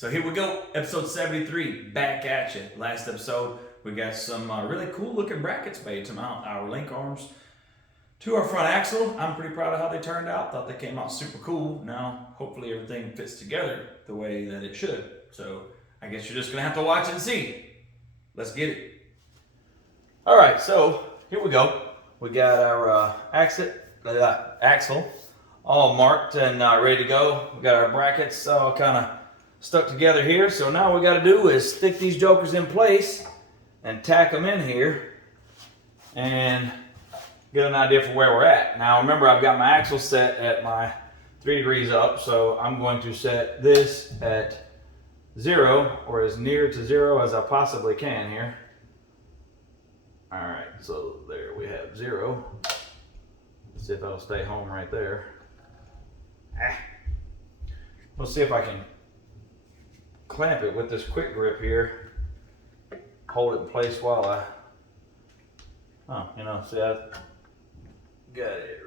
So here we go, episode 73, back at you. Last episode, we got some really cool looking brackets made to mount our link arms to our front axle. I'm pretty proud of how they turned out. Thought they came out super cool. Now, hopefully everything fits together the way that it should. So I guess you're just gonna have to watch and see. Let's get it. All right, so here we go. We got our axle all marked and ready to go. We got our brackets all kind of stuck together here. So now what we got to do is stick these jokers in place and tack them in here and get an idea for where we're at. Now remember, I've got my axle set at my 3 degrees up, so I'm going to set this at 0 or as near to 0 as I possibly can here. All right, so there we have 0. Let's see if that'll stay home right there. Let's see if I can clamp it with this quick grip here. Hold it in place while see, I got it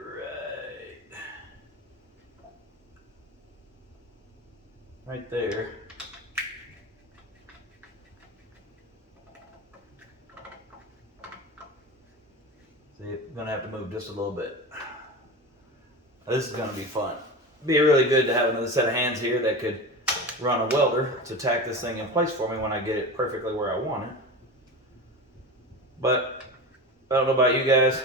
right there. See, I'm gonna have to move just a little bit. This is gonna be fun. Be really good to have another set of hands here that could run a welder to tack this thing in place for me when I get it perfectly where I want it. But I don't know about you guys,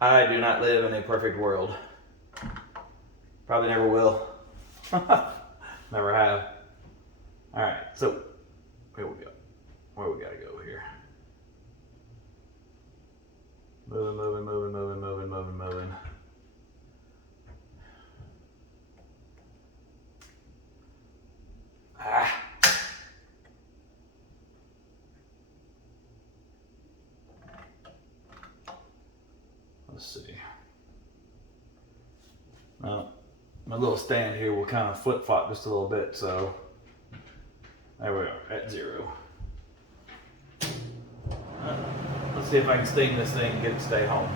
I do not live in a perfect world. Probably never will. Never have. All right, so here we go. Where we gotta go here? Moving. Let's see. Now, my little stand here will kind of flip-flop just a little bit, so there we are at 0. Let's see if I can steam this thing and get it to stay home.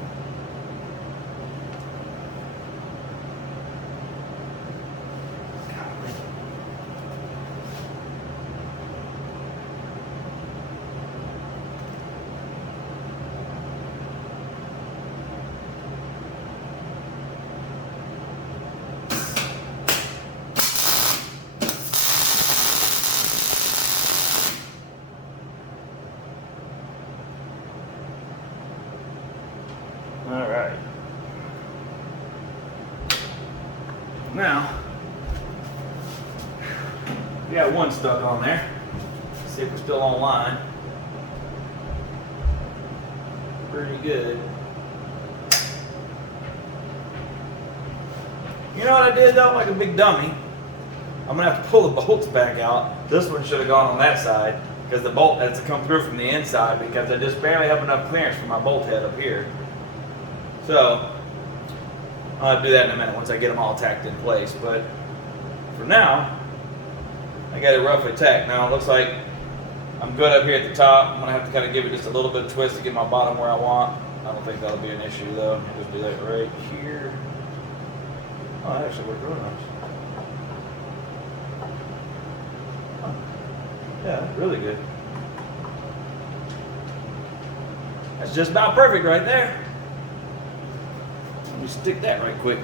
All right. Now, we got one stuck on there. Let's see if we're still online. Pretty good. You know what I did though? Like a big dummy. I'm gonna have to pull the bolts back out. This one should have gone on that side because the bolt has to come through from the inside because I just barely have enough clearance for my bolt head up here. So, I'll do that in a minute once I get them all tacked in place, but for now, I got it roughly tacked. Now it looks like I'm good up here at the top. I'm gonna have to kind of give it just a little bit of twist to get my bottom where I want. I don't think that'll be an issue though. Just do that right here. Oh, that actually worked really nice. Oh, yeah, that's really good. That's just about perfect right there. Let me stick that right quick.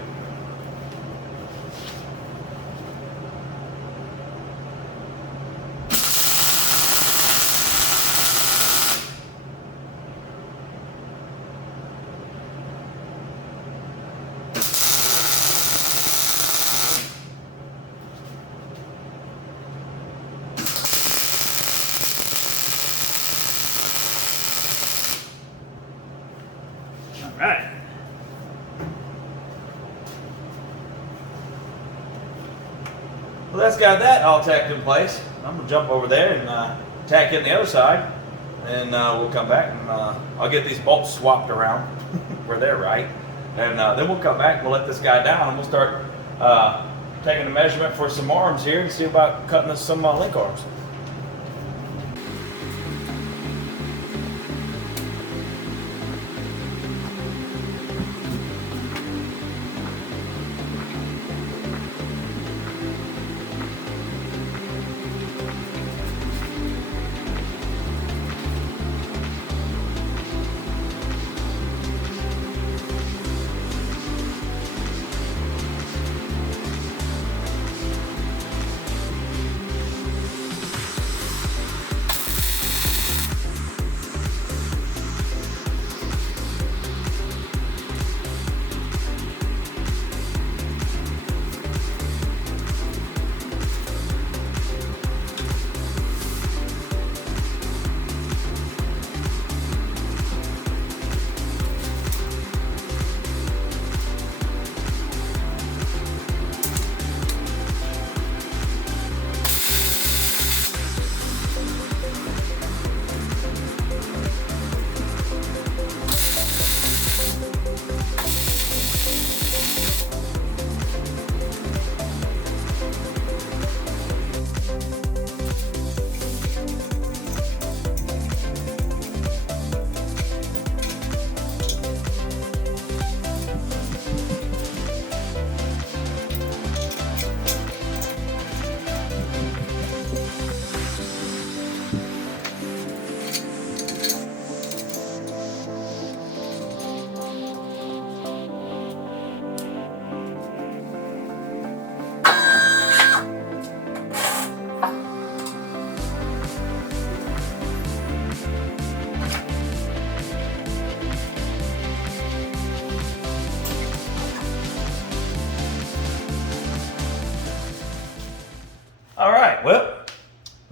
All right. Well, that's got that all tacked in place. I'm gonna jump over there and tack in the other side, and we'll come back and I'll get these bolts swapped around where they're right, and then we'll come back and we'll let this guy down and we'll start taking a measurement for some arms here and see about cutting us some link arms.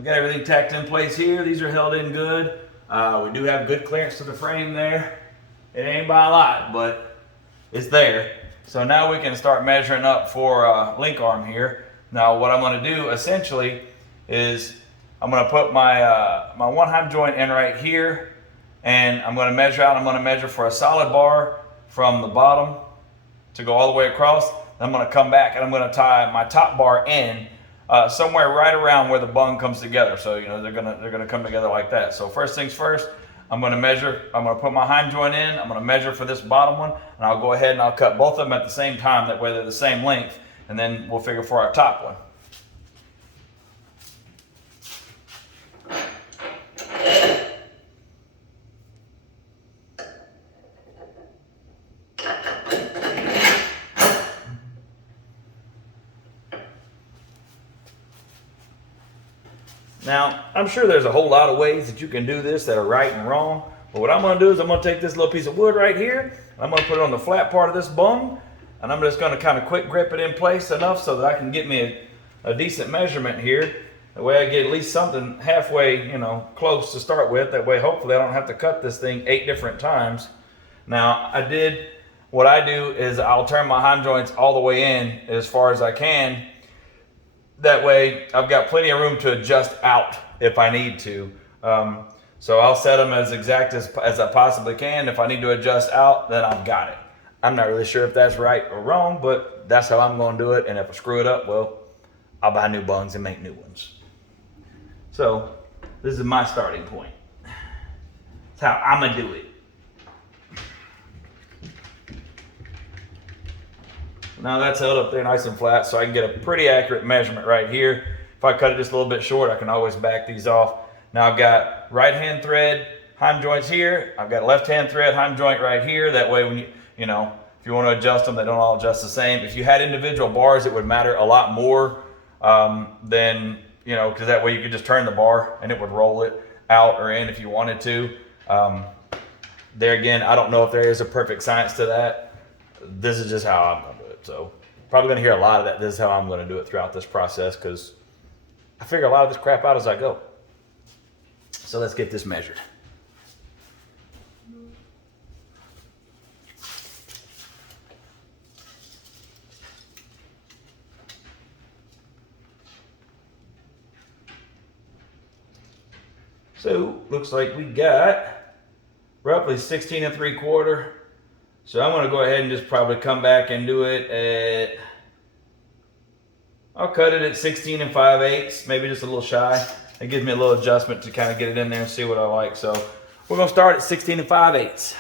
We got everything tacked in place here. These are held in good. We do have good clearance to the frame there. It ain't by a lot, but it's there. So now we can start measuring up for link arm here. Now what I'm going to do essentially is I'm going to put my my one heim joint in right here, and I'm going to measure out. I'm going to measure for a solid bar from the bottom to go all the way across. Then I'm going to come back and I'm going to tie my top bar in somewhere right around where the bung comes together. So you know they're gonna come together like that. So first things first, I'm going to measure. I'm going to put my heim joint in. I'm going to measure for this bottom one, and I'll go ahead and I'll cut both of them at the same time. That way they're the same length, and then we'll figure for our top one. Now, I'm sure there's a whole lot of ways that you can do this that are right and wrong, but what I'm going to do is I'm going to take this little piece of wood right here, I'm going to put it on the flat part of this bung, and I'm just going to kind of quick grip it in place enough so that I can get me a decent measurement here. That way I get at least something halfway, you know, close to start with. That way hopefully I don't have to cut this thing 8 different times. Now, what I do is I'll turn my heim joints all the way in as far as I can. That way I've got plenty of room to adjust out if I need to. So I'll set them as exact as I possibly can. If I need to adjust out, then I've got it. I'm not really sure if that's right or wrong, but that's how I'm going to do it. And if I screw it up, well, I'll buy new bungs and make new ones. So this is my starting point. That's how I'm going to do it. Now that's held up there nice and flat, so I can get a pretty accurate measurement right here. If I cut it just a little bit short, I can always back these off. Now I've got right hand thread heim joints here. I've got left hand thread heim joint right here. That way when you know, if you want to adjust them, they don't all adjust the same. If you had individual bars, it would matter a lot more than, you know, because that way you could just turn the bar and it would roll it out or in if you wanted to. There again, I don't know if there is a perfect science to that. This is just how I'm going to do it. So probably going to hear a lot of that. This is how I'm going to do it throughout this process because I figure a lot of this crap out as I go. So let's get this measured. So looks like we got roughly 16 3/4. So I'm going to go ahead and just probably come back and do it at, I'll cut it at 16 5/8, maybe just a little shy. It gives me a little adjustment to kind of get it in there and see what I like. So we're going to start at 16 5/8.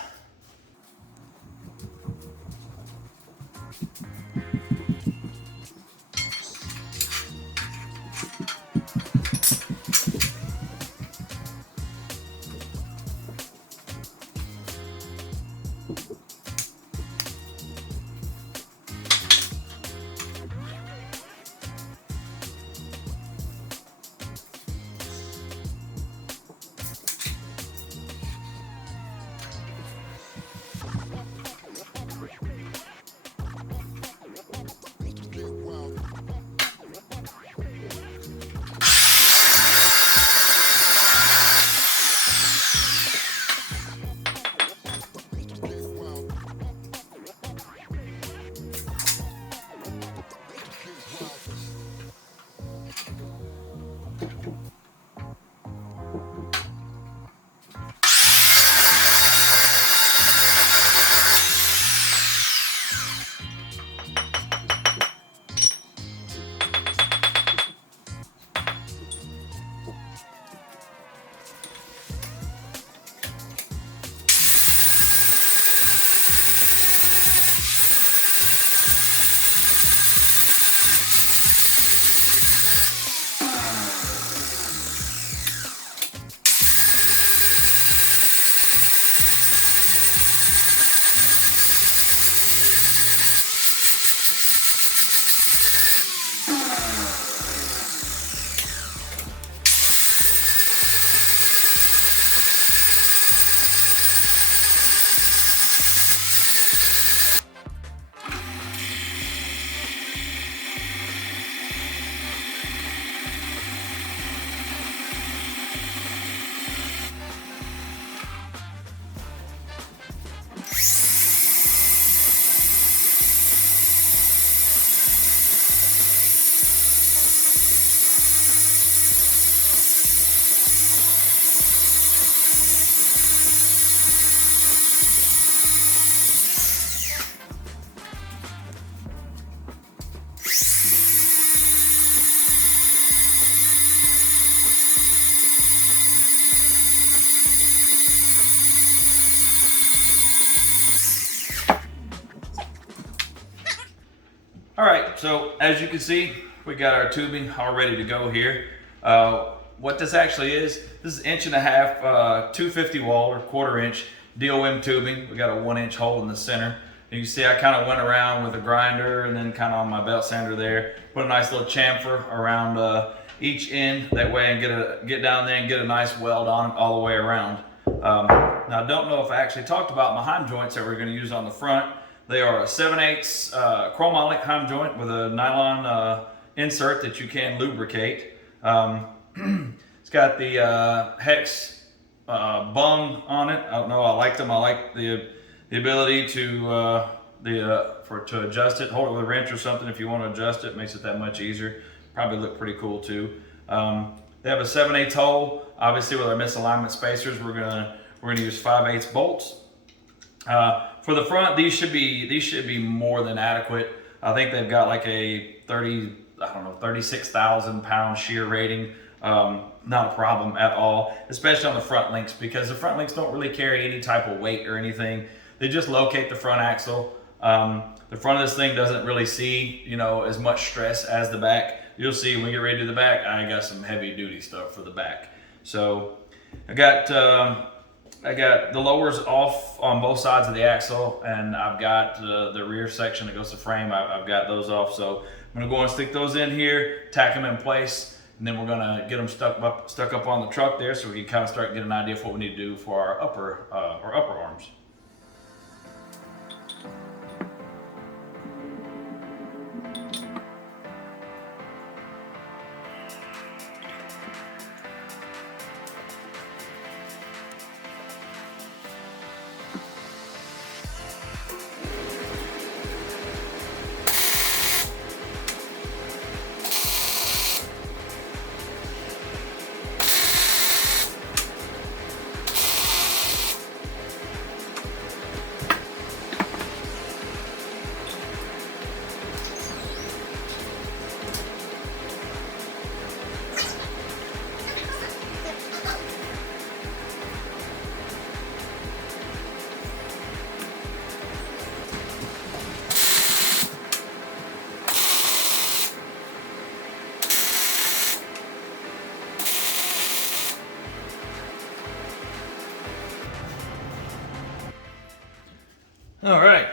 so as you can see, we got our tubing all ready to go here. What this actually is, this is 1.5 inch, 250 wall or 1/4 inch DOM tubing. We got a 1-inch hole in the center. And you can see I kind of went around with a grinder and then kind of on my belt sander there, put a nice little chamfer around each end. That way I can get down there and get a nice weld on it all the way around. Now I don't know if I actually talked about my heim joints that we're going to use on the front. They are a 7/8 chromolyc heim joint with a nylon insert that you can lubricate. It's got the hex bung on it. I don't know, I like them. I like the ability to to adjust it. Hold it with a wrench or something if you want to adjust it. Makes it that much easier. Probably look pretty cool too. They have a 7/8 hole. Obviously, with our misalignment spacers, we're gonna use 5/8 bolts. For the front, these should be more than adequate. I think they've got like a 36,000 pound shear rating. Not a problem at all, especially on the front links, because the front links don't really carry any type of weight or anything. They just locate the front axle. The front of this thing doesn't really see, as much stress as the back. You'll see when we get ready to do the back, I got some heavy duty stuff for the back. So I got the lowers off on both sides of the axle, and I've got the rear section that goes to frame. I've got those off. So I'm gonna go and stick those in here, tack them in place, and then we're gonna get them stuck up on the truck there, so we can kind of start getting an idea of what we need to do for our upper arms. All right,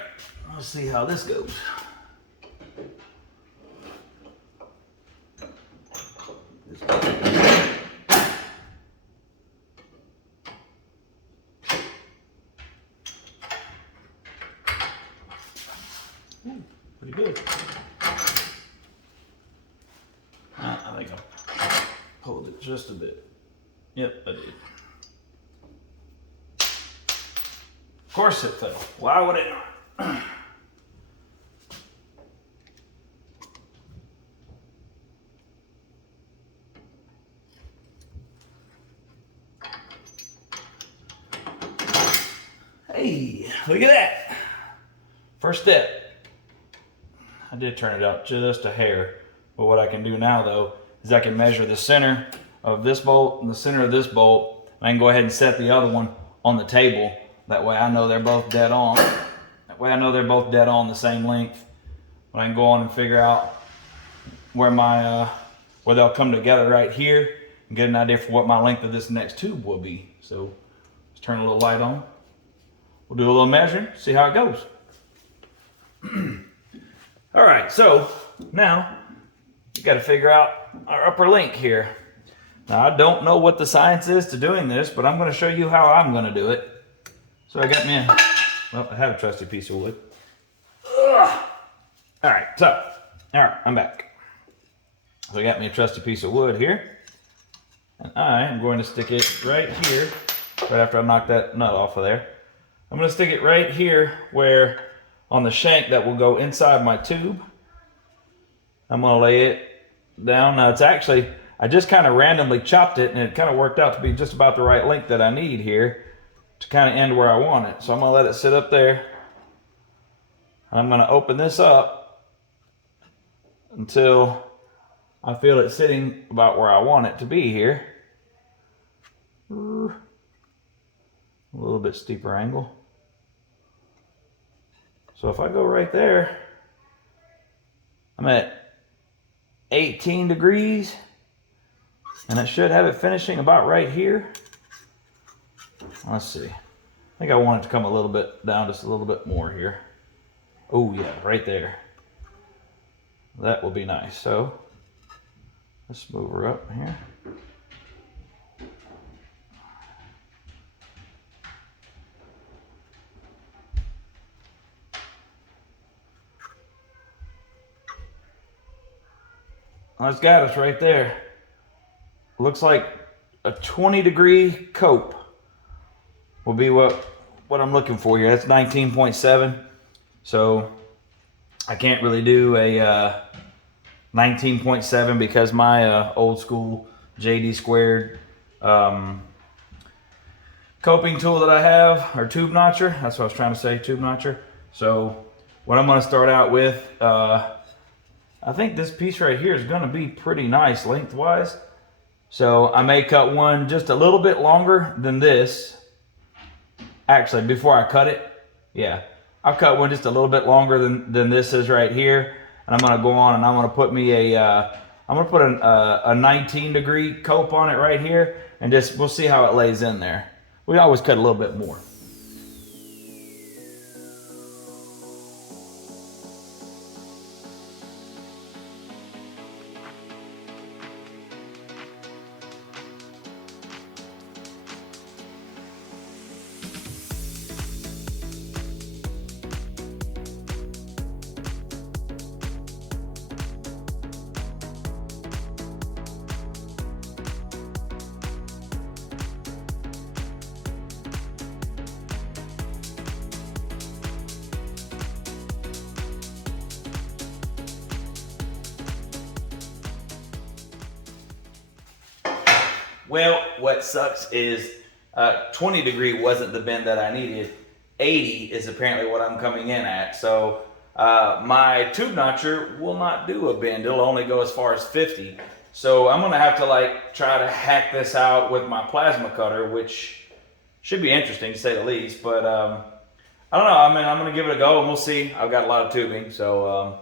let's see how this goes. Pretty good. I think I pulled it just a bit. Yep, I did. Of course it fell. Why would it not? Hey, look at that. First step. I did turn it out just a hair. But what I can do now though, is I can measure the center of this bolt and the center of this bolt. I can go ahead and set the other one on the table. That way I know they're both dead on. That way I know they're both dead on the same length. But I can go on and figure out where where they'll come together right here and get an idea for what my length of this next tube will be. So let's turn a little light on. We'll do a little measuring, see how it goes. All right, so now you got to figure out our upper link here. Now I don't know what the science is to doing this, but I'm going to show you how I'm going to do it. So I got me I have a trusty piece of wood. Ugh. All right, I'm back. So I got me a trusty piece of wood here. And I am going to stick it right here, right after I knock that nut off of there. I'm going to stick it right here where on the shank that will go inside my tube. I'm going to lay it down. Now it's actually, I just kind of randomly chopped it and it kind of worked out to be just about the right length that I need here to kind of end where I want it. So I'm going to let it sit up there. I'm going to open this up until I feel it sitting about where I want it to be here. A little bit steeper angle. So if I go right there, I'm at 18 degrees, and it should have it finishing about right here. Let's see. I think I want it to come a little bit down, just a little bit more here. Oh yeah, right there. That will be nice. So let's move her up here. That's got us right there. Looks like a 20-degree cope will be what I'm looking for here. That's 19.7. So I can't really do a 19.7 because my old school JD squared coping tool that I have, or tube notcher. That's what I was trying to say, tube notcher. So what I'm going to start out with, I think this piece right here is going to be pretty nice lengthwise. So I may cut one just a little bit longer than this. Actually, before I cut it, yeah, I'll cut one just a little bit longer than this is right here. And I'm going to go on and I'm going to put me I'm going to put a 19-degree cope on it right here, and just we'll see how it lays in there. We always cut a little bit more. Well, what sucks is 20 degree wasn't the bend that I needed. 80 is apparently what I'm coming in at. So my tube notcher will not do a bend. It'll only go as far as 50. So I'm gonna have to like try to hack this out with my plasma cutter, which should be interesting to say the least. But I don't know. I mean, I'm gonna give it a go and we'll see. I've got a lot of tubing, so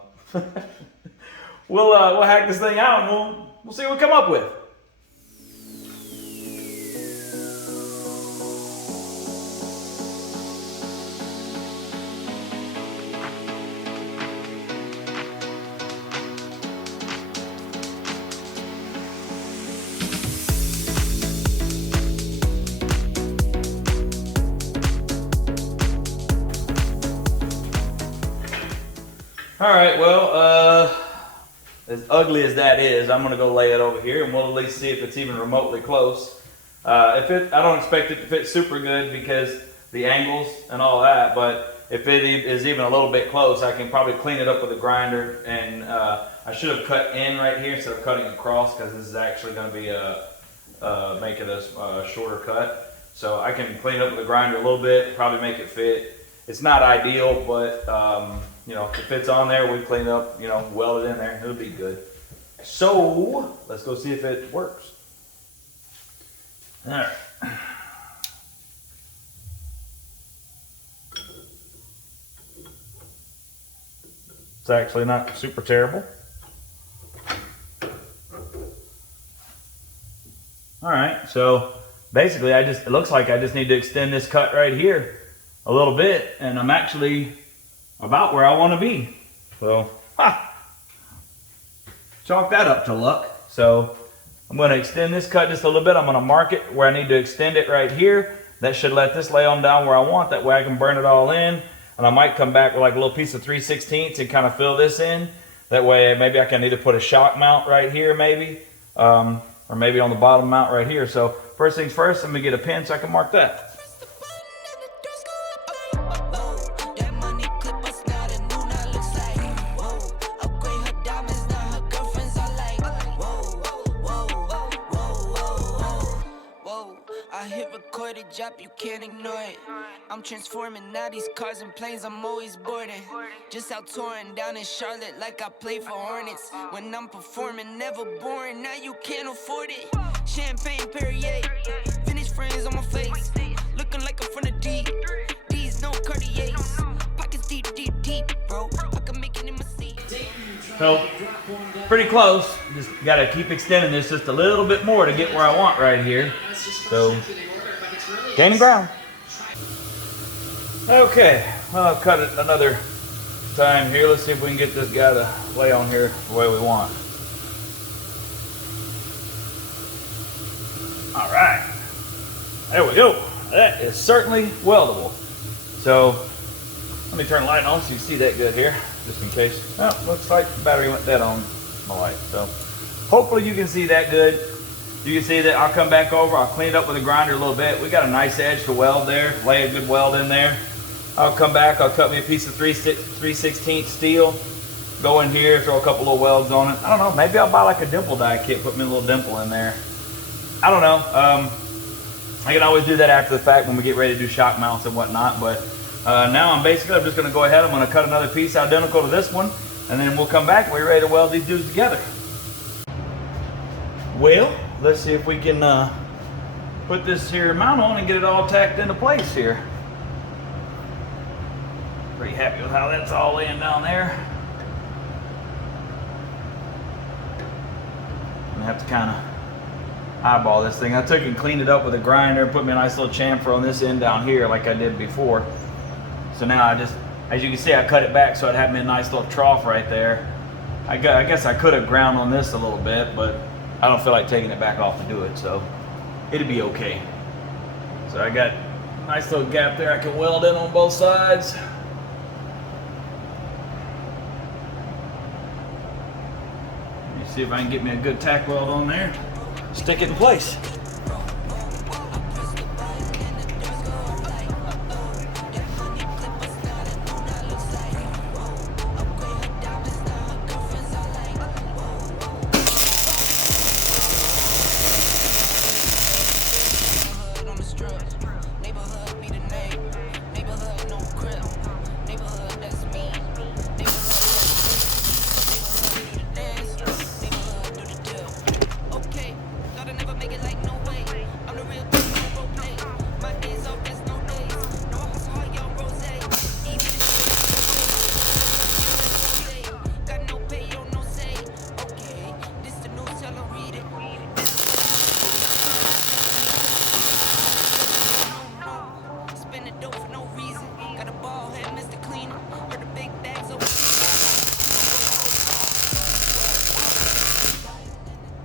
we'll hack this thing out and we'll see what we come up with. All right, well, as ugly as that is, I'm gonna go lay it over here and we'll at least see if it's even remotely close. I don't expect it to fit super good because the angles and all that, but if it is even a little bit close, I can probably clean it up with a grinder, and I should have cut in right here instead of cutting across, because this is actually gonna be make it a shorter cut. So I can clean it up with a grinder a little bit, probably make it fit. It's not ideal, but you know, if it's on there, we clean it up, you know, weld it in there, it'll be good. So let's go see if it works. All right. It's actually not super terrible. All right, so basically it looks like I just need to extend this cut right here a little bit, and I'm actually about where I want to be. So, chalk that up to luck. So I'm going to extend this cut just a little bit. I'm going to mark it where I need to extend it right here. That should let this lay on down where I want. That way I can burn it all in. And I might come back with like a little piece of 3/16 and kind of fill this in. That way maybe I can either put a shock mount right here maybe, or maybe on the bottom mount right here. So first things first, let me get a pen so I can mark that. Job, you can't ignore it. I'm transforming now these cars and planes, I'm always boarding. Just out touring down in Charlotte like I play for Hornets. When I'm performing, never boring, now you can't afford it. Champagne Perrier, Finnish friends on my face, looking like I'm from the deep. These no Cartiers, pockets deep, deep, deep, bro. I can make it in my seat. So, pretty close. Just got to keep extending this just a little bit more to get where I want right here. So, gaining ground. Okay, well, I've cut it another time here. Let's see if we can get this guy to lay on here the way we want. All right, there we go. That is certainly weldable. So let me turn the light on so you see that good here, just in case. Oh, looks like the battery went dead on my light. So hopefully you can see that good. You can see that I'll come back over, I'll clean it up with a grinder a little bit. We got a nice edge to weld there, lay a good weld in there. I'll come back, I'll cut me a piece of 3/16 steel, go in here, throw a couple little welds on it. I don't know, maybe I'll buy like a dimple die kit, put me a little dimple in there. I don't know. I can always do that after the fact when we get ready to do shock mounts and whatnot, but now I'm just going to go ahead. I'm going to cut another piece identical to this one, and then we'll come back and we're ready to weld these dudes together. Well, let's see if we can put this here mount on and get it all tacked into place here. Pretty happy with how that's all laying down there. I'm going to have to kind of eyeball this thing. I took and cleaned it up with a grinder and put me a nice little chamfer on this end down here like I did before. So now I just, as you can see, I cut it back so it had me a nice little trough right there. I guess I could have ground on this a little bit, but I don't feel like taking it back off to do it, so it'll be okay. So I got a nice little gap there I can weld in on both sides. Let me see if I can get me a good tack weld on there. Stick it in place.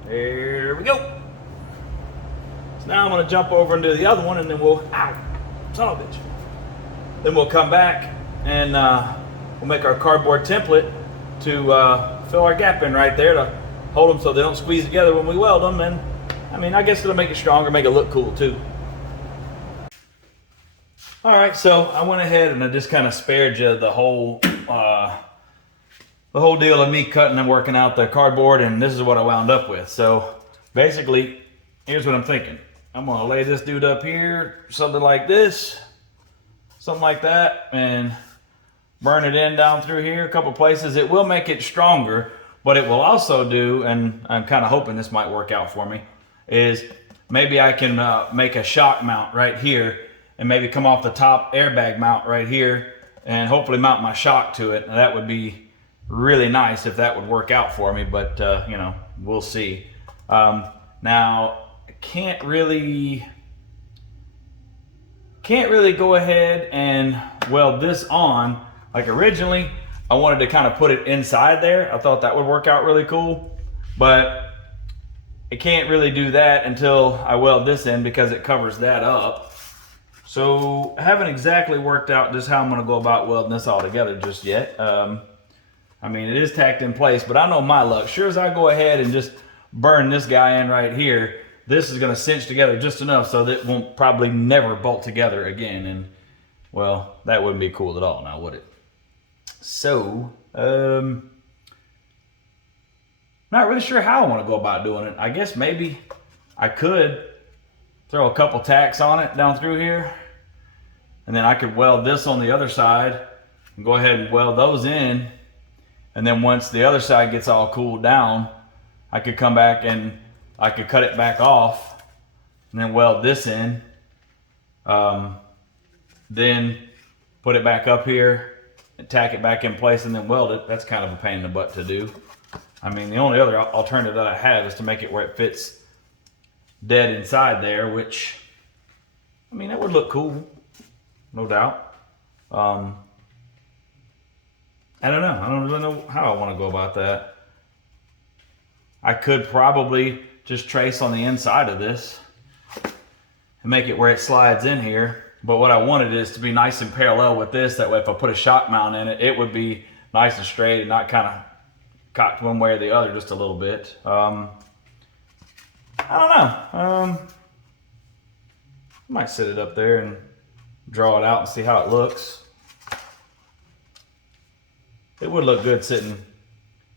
There we go. So now I'm going to jump over and do the other one, and then we'll, salvage. Then we'll come back and we'll make our cardboard template to fill our gap in right there to hold them so they don't squeeze together when we weld them. And I mean, I guess it'll make it stronger, make it look cool too. All right, so I went ahead and I just kind of spared you the whole deal of me cutting and working out the cardboard, and this is what I wound up with. So basically, here's what I'm thinking. I'm gonna lay this dude up here, something like this, something like that, and burn it in down through here a couple places. It will make it stronger, but it will also do, and I'm kind of hoping this might work out for me, is maybe I can make a shock mount right here and maybe come off the top airbag mount right here and hopefully mount my shock to it. Now, that would be really nice if that would work out for me, but you know, we'll see. Now I can't really go ahead and weld this on. Like originally I wanted to kind of put it inside there. I thought that would work out really cool, but I can't really do that until I weld this in because it covers that up. So I haven't exactly worked out just how I'm going to go about welding this all together just yet. I mean, it is tacked in place, but I know my luck. Sure as I go ahead and just burn this guy in right here, this is going to cinch together just enough so that it won't probably never bolt together again. And, well, that wouldn't be cool at all now, would it? So, not really sure how I want to go about doing it. I guess maybe I could throw a couple tacks on it down through here, and then I could weld this on the other side and go ahead and weld those in. And then once the other side gets all cooled down, I could come back and I could cut it back off and then weld this in. Then put it back up here tack it back in place and then weld it, that's kind of a pain in the butt to do. I mean, the only other alternative that I have is to make it where it fits dead inside there, which, I mean, that would look cool, no doubt. I don't know. I don't really know how I want to go about that. I could probably just trace on the inside of this and make it where it slides in here. But what I wanted is to be nice and parallel with this. That way if I put a shock mount in it, it would be nice and straight and not kind of cocked one way or the other just a little bit. I don't know. I might sit it up there and draw it out and see how it looks. It would look good sitting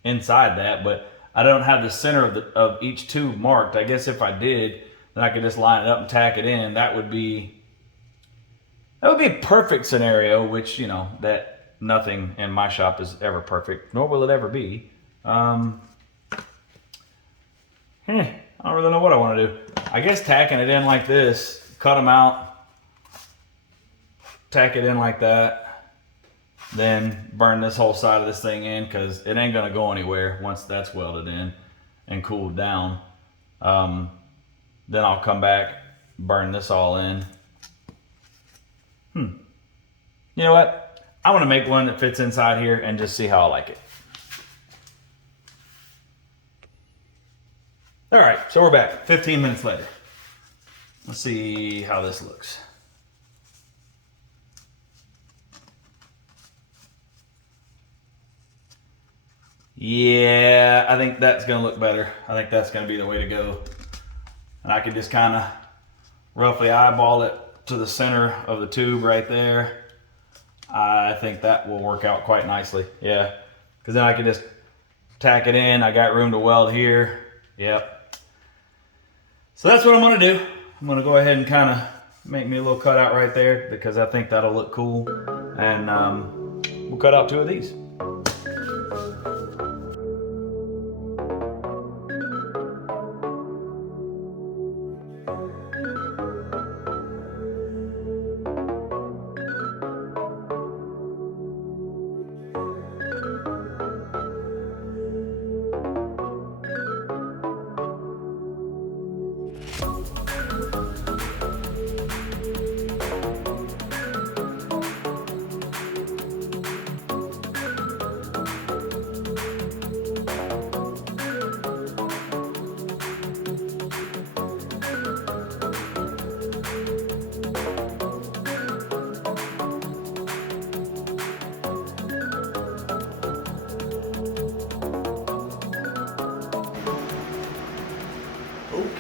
inside that, but I don't have the center of each tube marked. I guess if I did, then I could just line it up and tack it in. That would be a perfect scenario, which, you know, that nothing in my shop is ever perfect, nor will it ever be. I don't really know what I want to do. I guess tacking it in like this, cut them out, tack it in like that, then burn this whole side of this thing in, because it ain't going to go anywhere once that's welded in and cooled down. Then I'll come back, burn this all in. You know what? I want to make one that fits inside here and just see how I like it. All right, so we're back 15 minutes later. Let's see how this looks. Yeah, I think that's gonna look better. I think that's gonna be the way to go. And I can just kind of roughly eyeball it to the center of the tube right there. I think that will work out quite nicely. Yeah, because then I can just tack it in. I got room to weld here. Yep. So that's what I'm gonna do. I'm gonna go ahead and kind of make me a little cutout right there, because I think that'll look cool. And we'll cut out 2 of these.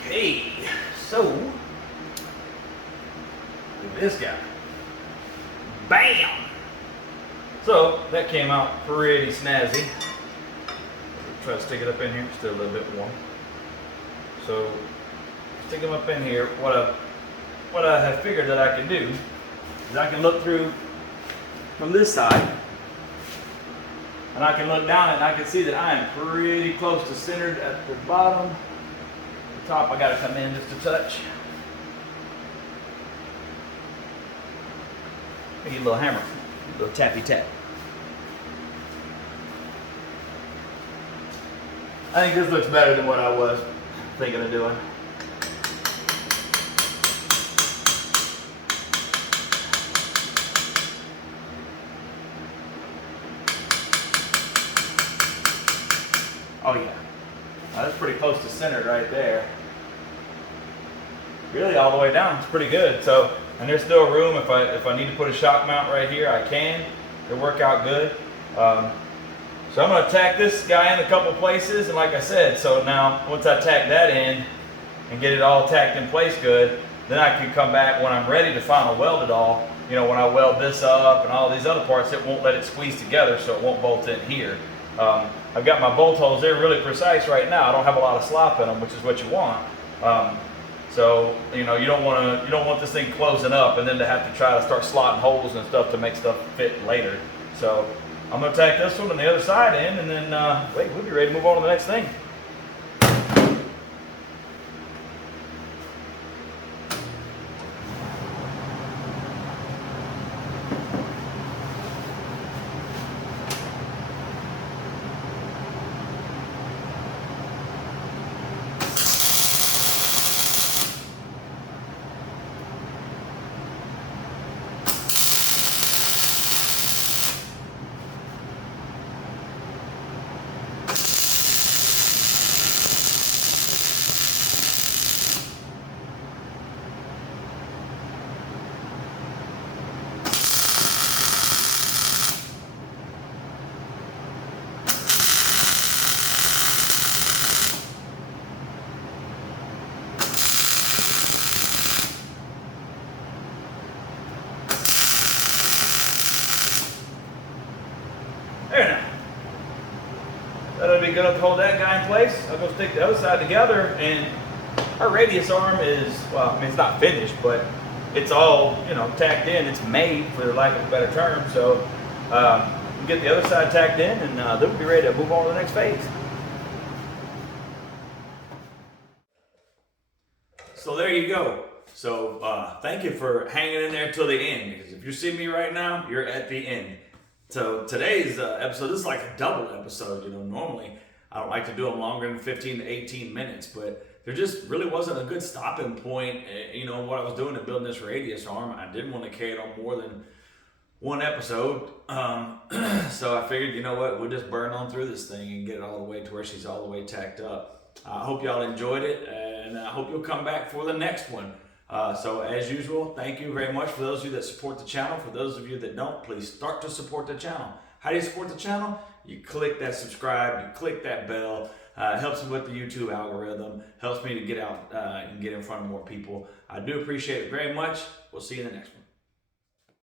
Okay, so look at this guy. Bam! So that came out pretty snazzy. Try to stick it up in here, still a little bit warm. So stick them up in here. What I have figured that I can do is I can look through from this side, and I can look down and I can see that I am pretty close to centered at the bottom. The top I gotta come in just a touch. Need a little hammer, a little tappy tap. I think this looks better than what I was thinking of doing. Oh yeah, that's pretty close to center right there. Really all the way down, it's pretty good. So, and there's still room if I need to put a shock mount right here, I can. It'll work out good. So I'm going to tack this guy in a couple places, and like I said, so now once I tack that in and get it all tacked in place good, then I can come back when I'm ready to final weld it all. You know, when I weld this up and all these other parts, it won't let it squeeze together, so it won't bolt in here. I've got my bolt holes there really precise right now. I don't have a lot of slop in them, which is what you want. So you know, you don't want this thing closing up and then to have to try to start slotting holes and stuff to make stuff fit later. So I'm going to tack this one on the other side in, and then we'll be ready to move on to the next thing. be good enough to hold that guy in place. I'll go stick the other side together, and our radius arm is, well, I mean, it's not finished, but it's all, you know, tacked in. It's made, for the lack of a better term. So we'll get the other side tacked in, and then we'll be ready to move on to the next phase. So there you go. So thank you for hanging in there till the end, because if you see me right now, you're at the end. So today's episode, this is like a double episode. You know, normally I don't like to do them longer than 15 to 18 minutes, but there just really wasn't a good stopping point, you know, what I was doing to building this radius arm. I didn't want to carry it on more than one episode. So I figured, you know what, we'll just burn on through this thing and get it all the way to where she's all the way tacked up. I hope y'all enjoyed it, and I hope you'll come back for the next one. So as usual, thank you very much for those of you that support the channel. For those of you that don't, please start to support the channel. How do you support the channel? You click that subscribe, you click that bell. It helps me with the YouTube algorithm, helps me to get out and get in front of more people. I do appreciate it very much. We'll see you in the next one.